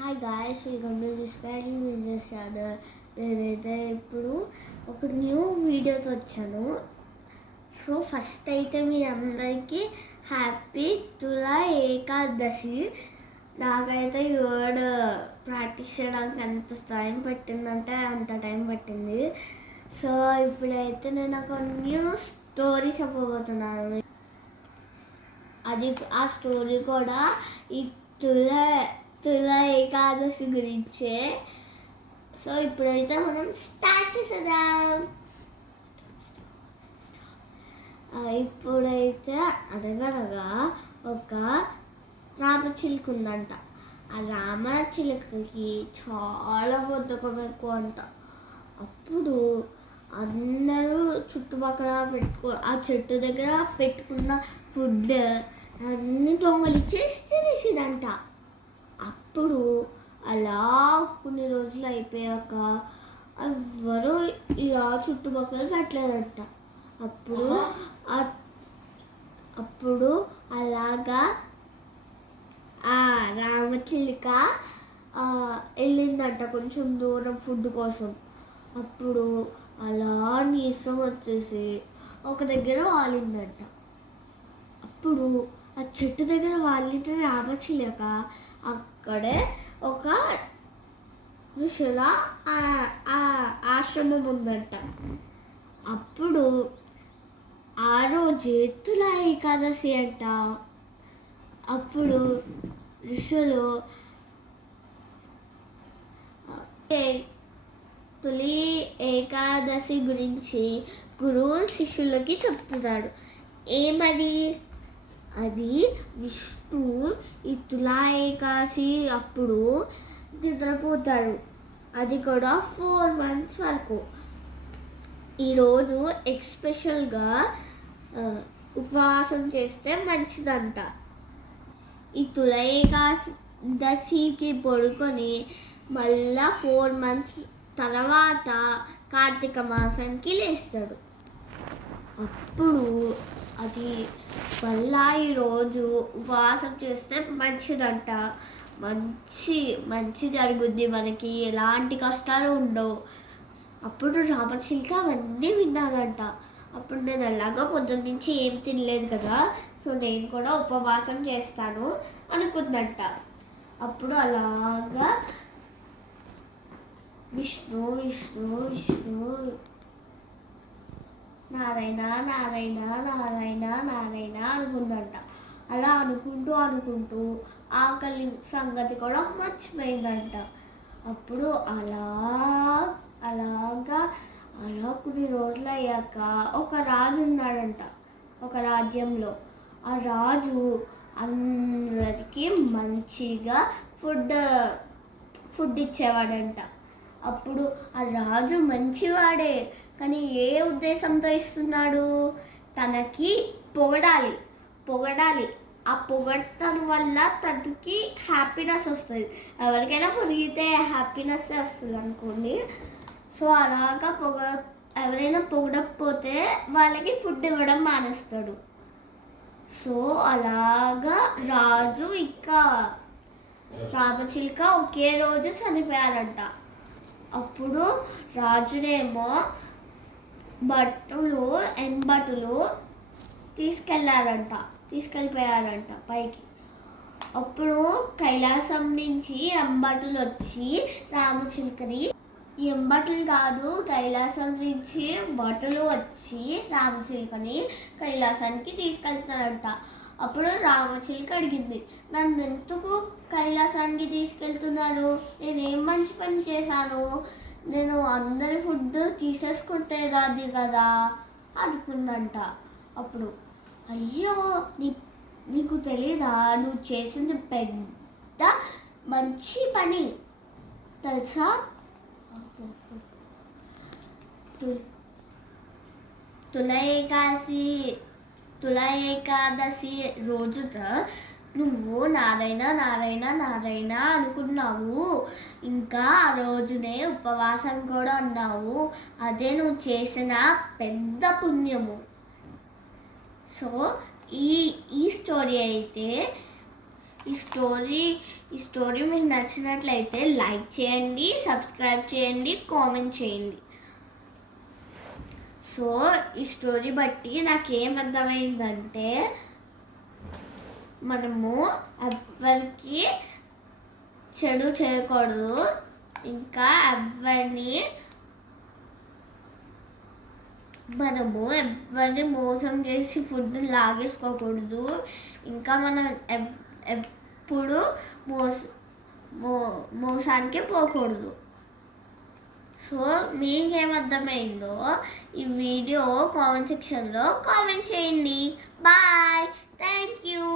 Hi guys, welcome to this very business channel. నేనైతే ఇప్పుడు ఒక న్యూ వీడియోతో వచ్చాను. సో ఫస్ట్ అయితే మీ అందరికీ హ్యాపీ తులా ఏకాదశి. నాకైతే ఈ వర్డ్ ప్రాక్టీస్ చేయడానికి ఎంత టైం పట్టిందంటే అంత టైం పట్టింది. సో ఇప్పుడైతే నేను ఒక న్యూ స్టోరీ చెప్పబోతున్నాను. ఆ స్టోరీ కూడా ఈ తుల ఏకాదశి గురించే. సో ఇప్పుడైతే మనం స్టార్ట్ చేసేద్దాం. ఇప్పుడైతే అనగనగా ఒక రామచిలుక ఉందంట. ఆ రామచిలుకకి చాలా బద్ధకం ఎక్కువ అంట. అప్పుడు అందరూ చుట్టుపక్కల ఆ చెట్టు దగ్గర పెట్టుకున్న ఫుడ్ అన్ని దొంగలిచ్చేసి తినేసిదంట. అప్పుడు అలా కొన్ని రోజులు అయిపోయాక ఎవరు ఇలా చుట్టుపక్కల పెట్టలేదంట. అప్పుడు అలాగా ఆ రామచిలుక వెళ్ళిందంట కొంచెం దూరం ఫుడ్ కోసం. అప్పుడు అలా నీరసం వచ్చేసి ఒక దగ్గర వాలిందంట. అప్పుడు ఆ చెట్టు దగ్గర వాలిన రామచిలుక అక్కడే ఒక ఋషుల ఆశ్రమం ఉందంట. అప్పుడు ఆ రోజు తుల ఏకాదశి అంట. అప్పుడు ఋషులు తొలి ఏకాదశి గురించి గురువు శిష్యులకి చెప్తున్నాడు. ఏమది? అది విష్ణు ఈ తులా ఏకాదశి అప్పుడు నిద్రపోతాడు. అది కూడా 4 months వరకు. ఈరోజు ఎక్స్పెషల్గా ఉపవాసం చేస్తే మంచిదంట. ఈ తుల ఏకాదశికి పడుకొని మళ్ళా 4 months తర్వాత కార్తీక మాసానికి లేస్తాడు. అప్పుడు అది మళ్ళా ఈరోజు ఉపవాసం చేస్తే మంచిదంట. మంచి జరుగుద్ది, మనకి ఎలాంటి కష్టాలు ఉండవు. అప్పుడు రామచిలుక అవన్నీ విన్నాదంట. అప్పుడు నేను అలాగా పొద్దున్న నుంచి ఏం తినలేదు కదా, సో నేను కూడా ఉపవాసం చేస్తాను అనుకుందంట. అప్పుడు అలాగా విష్ణు విష్ణు విష్ణు నారాయణ నారాయణ నారాయణ నారాయణ అనుకుందంట. అలా అనుకుంటూ ఆకలి సంగతి కూడా మర్చిపోయిందంట. అప్పుడు అలాగా కొన్ని రోజులు అయ్యాక ఒక రాజు ఉన్నాడంట ఒక రాజ్యంలో. ఆ రాజు అందరికీ మంచిగా ఫుడ్ ఇచ్చేవాడంట. అప్పుడు ఆ రాజు మంచివాడే, కానీ ఏ ఉద్దేశంతో ఇస్తున్నాడు? తనకి పొగడాలి. ఆ పొగడటం వల్ల తనకి హ్యాపీనెస్ వస్తుంది. ఎవరికైనా పొగిడితే హ్యాపీనెస్ వస్తుంది అనుకోండి. సో అలాగా ఎవరైనా పొగడకపోతే వాళ్ళకి ఫుడ్ ఇవ్వడం మానేస్తాడు. సో అలాగా రాజు ఇంకా రామచిలుక ఒకే రోజు చనిపోయారంట. అప్పుడు రాజునేమో ఎంబటులు తీసుకెళ్ళిపోయారంట పైకి. అప్పుడు కైలాసం నుంచి ఎంబటులు వచ్చి రామచిలుకని, ఎంబటులు కాదు, కైలాసం నుంచి భటులు వచ్చి రామచిలుకని కైలాసానికి తీసుకెళ్తున్నారంట. అప్పుడు రామచిలుక అడిగింది, నన్ను ఎందుకు కైలాసానికి తీసుకెళ్తున్నారు? నేనేం మంచి పని చేశాను? నేను అందరి ఫుడ్ తీసేసుకుంటేదాన్ని కదా అనుకుందంట. అప్పుడు అయ్యో, నీకు తెలీదా? నువ్వు చేసింది పెద్ద మంచి పని తెలుసా? తుల ఏకాదశి రోజున నువ్వు నారాయణ నారాయణ నారాయణ అనుకున్నావు, ఇంకా ఆ రోజునే ఉపవాసం కూడా ఉన్నావు. అదే నువ్వు చేసిన పెద్ద పుణ్యము. సో ఈ స్టోరీ అయితే ఈ స్టోరీ మీకు నచ్చినట్లయితే లైక్ చేయండి, సబ్స్క్రైబ్ చేయండి, కామెంట్ చేయండి. సో ఈ స్టోరీ బట్టి నాకేం అర్థమైందంటే మనము ఎవరికి చెడు చేయకూడదు, ఇంకా ఎవరిని మోసం చేసి ఫుడ్ లాగేసుకోకూడదు, ఇంకా మనం ఎప్పుడు మోసానికి పోకూడదు. సో మీకేం అర్థమైందో ఈ వీడియో కామెంట్ సెక్షన్లో కామెంట్ చేయండి. Bye, thank you.